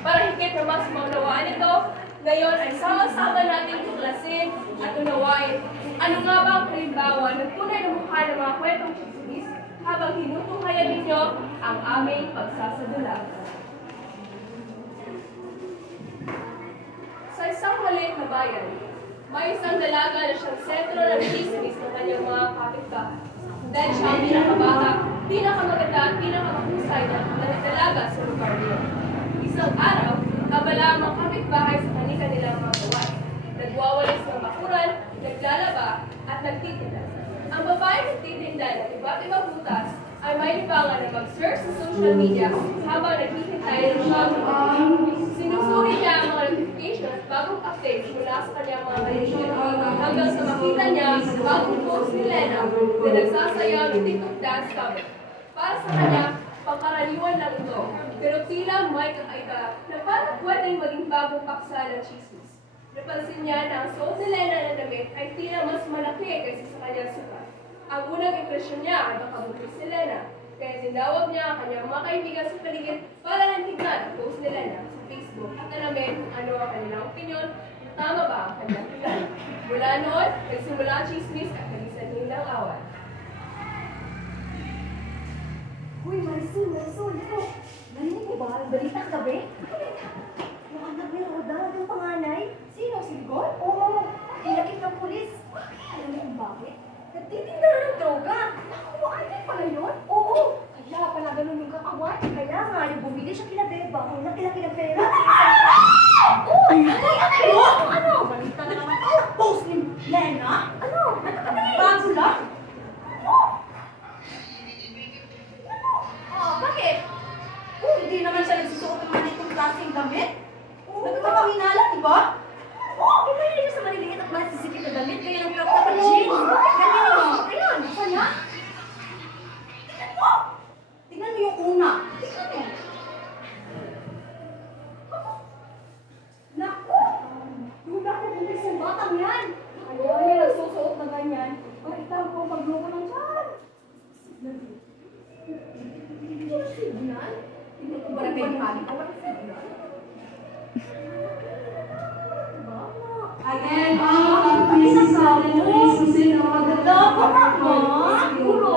Para higit na mas maunawaan ito, ngayon ay sama-sama nating tuklasin at unawain. Ano nga ba ang halimbawa ng tunay na mukha ng mga kwentong chismis habang hinutunghayan ninyo ang aming pagsasadula? Sa isang maliit na bayan, may isang dalaga na siyang sentro ng chismis ng kanyang mga kapitbahay. Dahil siya ang pinakabata, pinakamaganda at pinakamahusay na dalaga sa lugar niyo. Isang araw, abala ang mga kapitbahay sa kanilang mga gawain. Nagwawalis ng bakuran, naglalaba, at nagtitinda. Ang babae nagtitinda ng iba't ibang butas ay may libangan na mag-search sa social media habang naghihintay ng shopping. Sinusuri niya ang mga notifications bagong updates mula sa kanyang mga kaibigan hanggang sa makita niya ang bagong post ni Lena na nagsasayaw ng TikTok dance cover. Para sa kanya, pangkaraniwan lang ito, pero tila may kakaiba na parang pwedeng maging bagong paksa ng chismis. Napansin niya na ang suot ni Lena na damit ay tila mas malaki kaysa sa kanyang sukat. Ang unang impresyon niya ay baka buntis si Lena, kaya tinawag niya ang kanyang mga kaibigan sa paligid para lang tignan ang post ni Lena sa Facebook at alamin kung ano ang kanilang opinyon na tama ba ang kanyang tignan. Mula noon, nagsimula ang chismis at nag-isanhin ng awat. Uy, Marisol, ito. Narinig mo ba ang balita gabi? Yung anak ni Roda, yung panganay. Sino? Si Rigor? Oo, ilakit ng pulis. Alam mo kung bakit? Nagtitinda na ng droga. Nakuhaan din pala yun? Oo. Kaya pala ganun yung kakawat. Kaya nga, yung bumili siya kila Beba, ang laki-laki ng pera. Oo! Ano? Balita na naman. Post ni Lena? Ano? Bago lang? Oo! Bakit? Hindi naman siya nagsusuot ng manitong klaseng damit. Nagkakaminala, di ba? Pinahilig siya sa maliliit at masisikip na damit, kaya nang crop top at jeans. Ayan, saan niya? Tingnan mo! Tingnan mo yung una. Tingnan mo. Naku! Duda ko kung isang batang yan. Ayaw niya nagsusuot na ganyan. Makita ko magloko ng tiyan. Hindi siya signal? Hindi ko ba nagkaibali ko? Bakit signal? Again, ang pieces sa susin na maganda. Bakit mo? Siguro.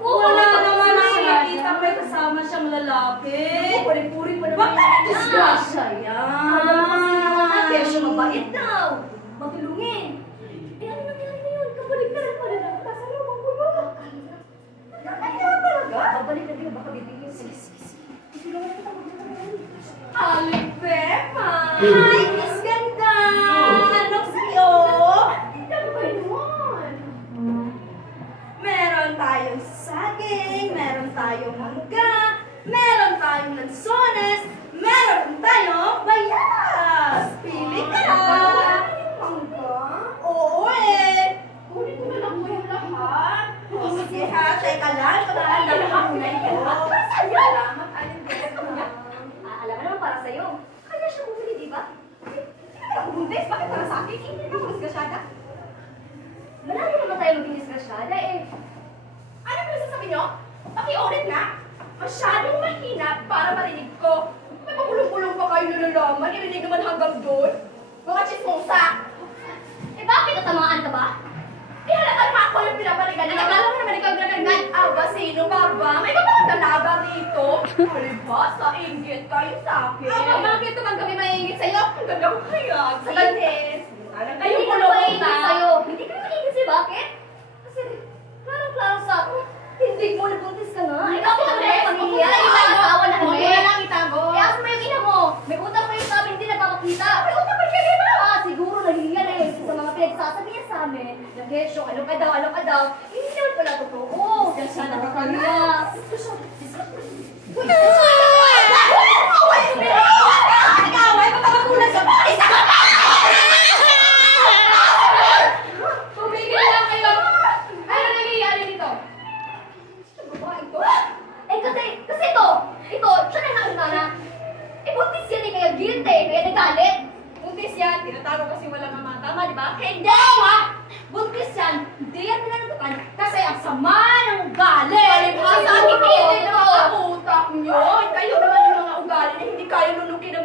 Wala naman ang nakita may kasama siyang lalaki. Puri-puri pa naman. Bakit disgrasya yan? Kaya siya mabait daw. Matulungin. Ano nangyari na yun? Kabalik ka rin pala lang. Tasalo mo ko yun. Kaya talaga? Babalik na din. Baka bibigyan. Sige. Tulungan kita mag-lalaki. Aling Pepa! Hi, Miss Ganda! Anong siyo? Ano ba yun? Meron tayong saging, meron tayong mangga, meron tayong lansones, meron tayong bayas! Pili ka! Mangga? Oo kunin ko na lang po yung lahat. Sige ha, teka lang. Pagkakalala ka muna yung lahat. Salamat, Aling Pepa. Alam mo naman para sa'yo. Kaya siya bumili, di ba? Hindi ako buntis. Bakit para sa akin? Hindi na ako disgrasyada. Malaki naman tayo maging disgrasyada eh. Ano ba nasasabi nyo? Pakiulit na. Masyadong mahina para marinig ko. May pagulong-gulong pa kayo nalalaman. Irinig naman hanggang doon. Mga chismosa. Eh bakit natamaan ka ba? Eh halata naman ako yung pinapaligan. Nagkala mo naman ikaw ganagan. Aba, sino ba ba? May kapag dalaga rito. Ba? Sa inggit kayo sa akin. Aba, bakit naman kami maingit sa'yo? Ang ganda ko kaya. Sa gandes. Hindi ka maingit sa'yo. Hindi ka maingit sa'yo. Bakit? Kasi, klarong-klaro sa ako. Hindi mo nabuntis ka nga. Ay, bakit naman ako pamilya? Ay, asawa na kami. Huwag lang itago. Eh, asa mo yung ina mo? May utang pa yung sabi, hindi nagpapakita. May utang pa yung ina mo? Siguro nahihiya na yun sa mga pinagsasabi niya sa amin. Nag-gesyo, ano ka daw. Hindi naman pala totoo. Siya nakakaliya. Uy! Away! Patapatunan sa bahay! Tumigil lang kayo! Ano nangyayari dito? Eh kasi ito, siya na nauna na. Eh buntis yan eh, kaya guilty, kaya nagalit. Buntis yan, tinatago kasi walang ama. Tama, di ba? Hindi nga! Buntis yan, hindi yan pinanatukan kasi ang sama ng ugali. Sa akin pinili na mga utak nyo. Kayo naman yung mga ugali na hindi kayo nunukin ng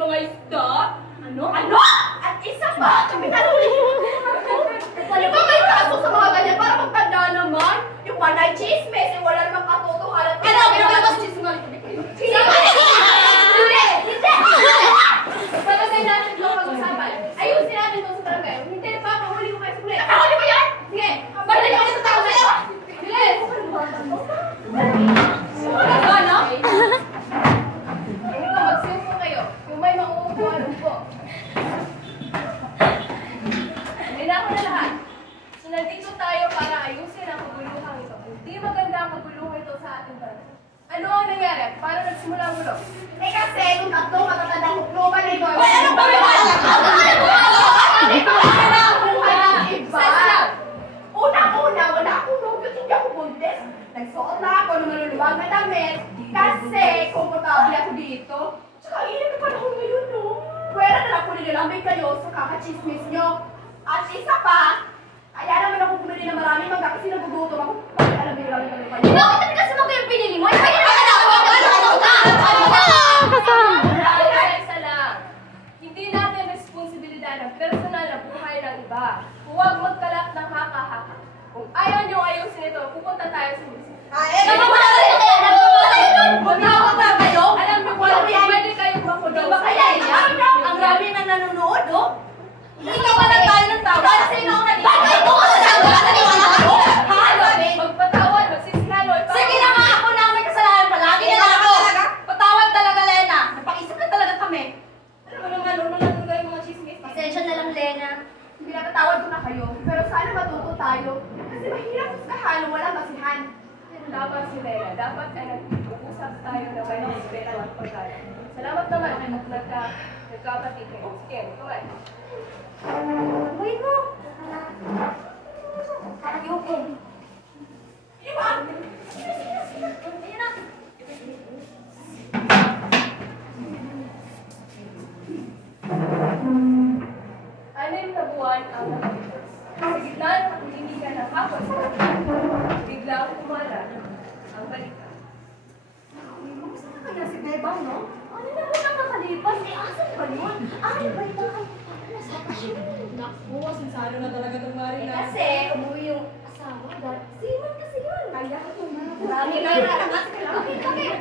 Kasi itong tatlo matatandang hukluban na ito. Uy, ano ba yung Una-una, wala akong nobyo, hindi ako buntis. Nagsuot na ako ng maluluwag na damit kasi komportable ako dito. Tsaka init na panahon ngayon, no? Pwera na lang ko nilalambing kayo sa kakachismis nyo. At isa pa, kaya naman ako bumili ng maraming mangga kasi nagugutom ako. Bakit alam niyo lang yung kami kayo? Bakit kasi mo yung pinili mo? Ay, kaya Isa lang. Hindi natin responsibilidad ng personal na buhay ng iba. Huwag magkalat ng haka-haka. Kung ayaw nyo ayusin ito, pupunta tayo sa museum. Alam niyo, pwede kayong makulong. Ang rami na nanonood, oh. Hindi pa na tayo ng tawa. Sino ang nandito? Bakit ito ka sa Magpatawad, magsisihalo. Sige na nga, ako na may kasalanan palagi na lang ako. Patawad talaga, Lena. Napakisip na talaga kami. Alam mo naman, normal na talaga yung mga chismis. Pasensya na lang, Lena. Pinapatawad ko na kayo, pero sana matuto tayo. Kasi mahirap sa kahalo, walang basihan. Dapat si Lena, dapat ay nag-uusap tayo na may respeto at pagkala. Salamat naman at nagkapatid kayo. Sige, kumay. Wait mo. Ayoko. Iwan! Ayun na. Anim na buwan ang nakalipas. Sa gitna ng pagtitigan ng hapon sa kapatid, biglang kumala ang balita. Kamusta na kaya si Bebang, no? Ano na ba ang nakalipas? Eh, asan ba yun? Ano ba yung nasa pasyon? Naku, sinsado na talaga itong Marina. Kasi, umuwi yung asawa. Siman kasi yun. Kaya ko yung mga dami na Bakit?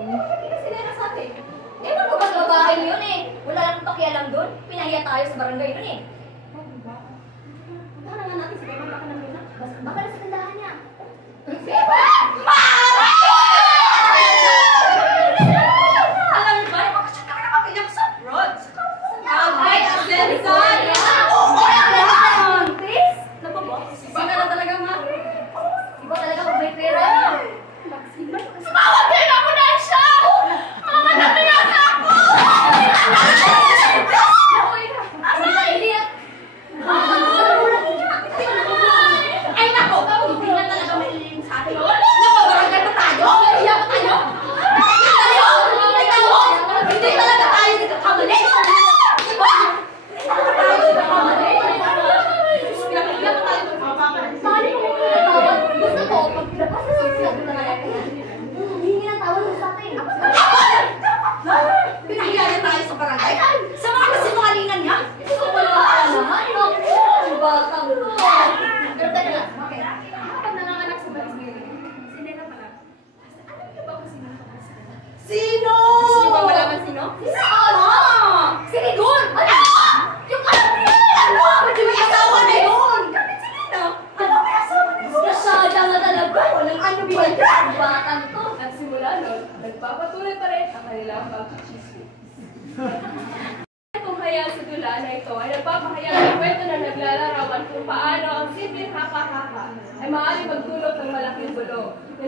Hindi kasi Lena sa atin. Ewan ko ba sa babae yun eh. Wala lang pakialam doon. Pinahiya tayo sa barangay doon eh. Punta nga natin si Bebang. Baka namin na. Baka nasa tindahan niya. Alam niyo ba? Bakit kami nakapinyak sa abroad? Ay, Asensan! Chris? Iba ka na talaga, Mari. Iba talaga kung may pera. Sumawag din ako na siya! Mama, natiyak ako! Hindi na. Ay, nako! Hindi na talaga malilin sa atin. Napabarangay pa tayo? Iyak pa tayo? Hindi talaga tayo nagkakamali! Hindi talaga tayo nagkakamali! Iyak pa tayo. Sali ko muna ng tawad. Gusto ko, paglabas sa susunod na natin. Hihingi ng tawad sa atin. Pinahiya na tayo sa barangay. Sa mga kasinungalingan niya. Wala naman. Naku, batang to. Pero teka lang. Okay. Kapag nanganganak sa balis ngayon, si Lena pala, alam niyo ba kung sino ang kapatid sa kanya? Sino? Gusto niyo ba malaman sino? Sige doon! Yung kami! Ano? May asawa na yun! Kapit si Lina! Ano may asawa na yun? Nasada nga talaga. Walang ano ba yan? Batang to. At simula nun, nagpapatuloy pa rin ang kanilang pagchichismis. Kung hayaan sa dula na ito ay nagpapahayag ng kwento na naglalarawan kung paano ang simpleng haka-haka ay maaaring magdulot ng malaking gulo na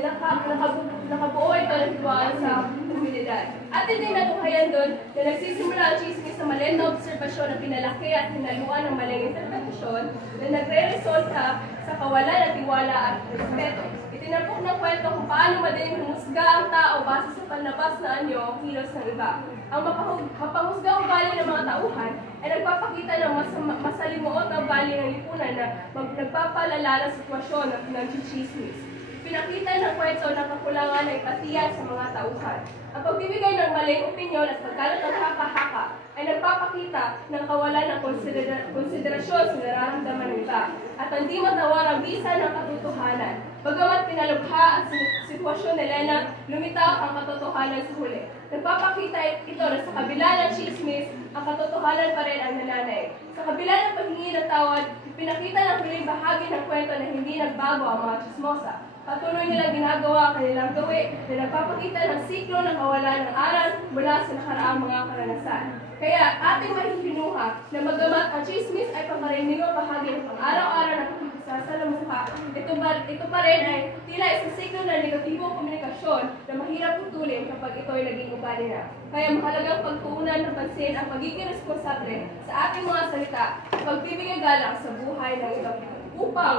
nakabuo ito ng tiwala sa komunidad. At hindi natunghayan doon na nagsisimula ang chismis sa maliit na obserbasyon na pinalaki at hinaluan ng maling interpretasyon na nagre-resulta sa kawalan ng tiwala at respeto. Itinampok ng kwento kung paano madaling humusga ang tao base sa panlabas na anyo o kilos ng iba. Ang mapahusgang ugali ng mga tauhan ay nagpapakita ng masalimuot na ugali ng lipunan na nagpapalala ng sitwasyon ng chichismis. Pinakita ng kwento ng kakulangan ng empatiya sa mga tauhan. Ang pagbibigay ng maling opinyon at pagkalat ng haka-haka ay nagpapakita ng kawalan ng konsiderasyon sa nararamdaman ng iba at hindi matawarang bisa ng katotohanan. Bagamat pinalubha ang sitwasyon ni Lena, lumitaw ang katotohanan sa huli. Nagpapakita ito na sa kabila ng chismis, ang katotohanan pa rin ang nananaig. Sa kabila ng paghingi ng tawad, pinakita ng huling bahagi ng kwento na hindi nagbago ang mga chismosa. Patuloy nilang ginagawa ang kanilang gawi na nagpapakita ng siklo ng kawalan ng aral mula sa nakaraang mga karanasan. Kaya ating mahihinuha na bagamat ang chismis ay pangkaraniwang bahagi ng pang-araw-araw na pagsasalamuha. Ito pa rin ay tila isang signo ng negatibong komunikasyon na mahirap putulin kapag ito ay naging ugali na. Kaya mahalagang pagtuunan ng pansin ang pagiging responsable sa ating mga salita, pagbibigay galang sa buhay ng iba upang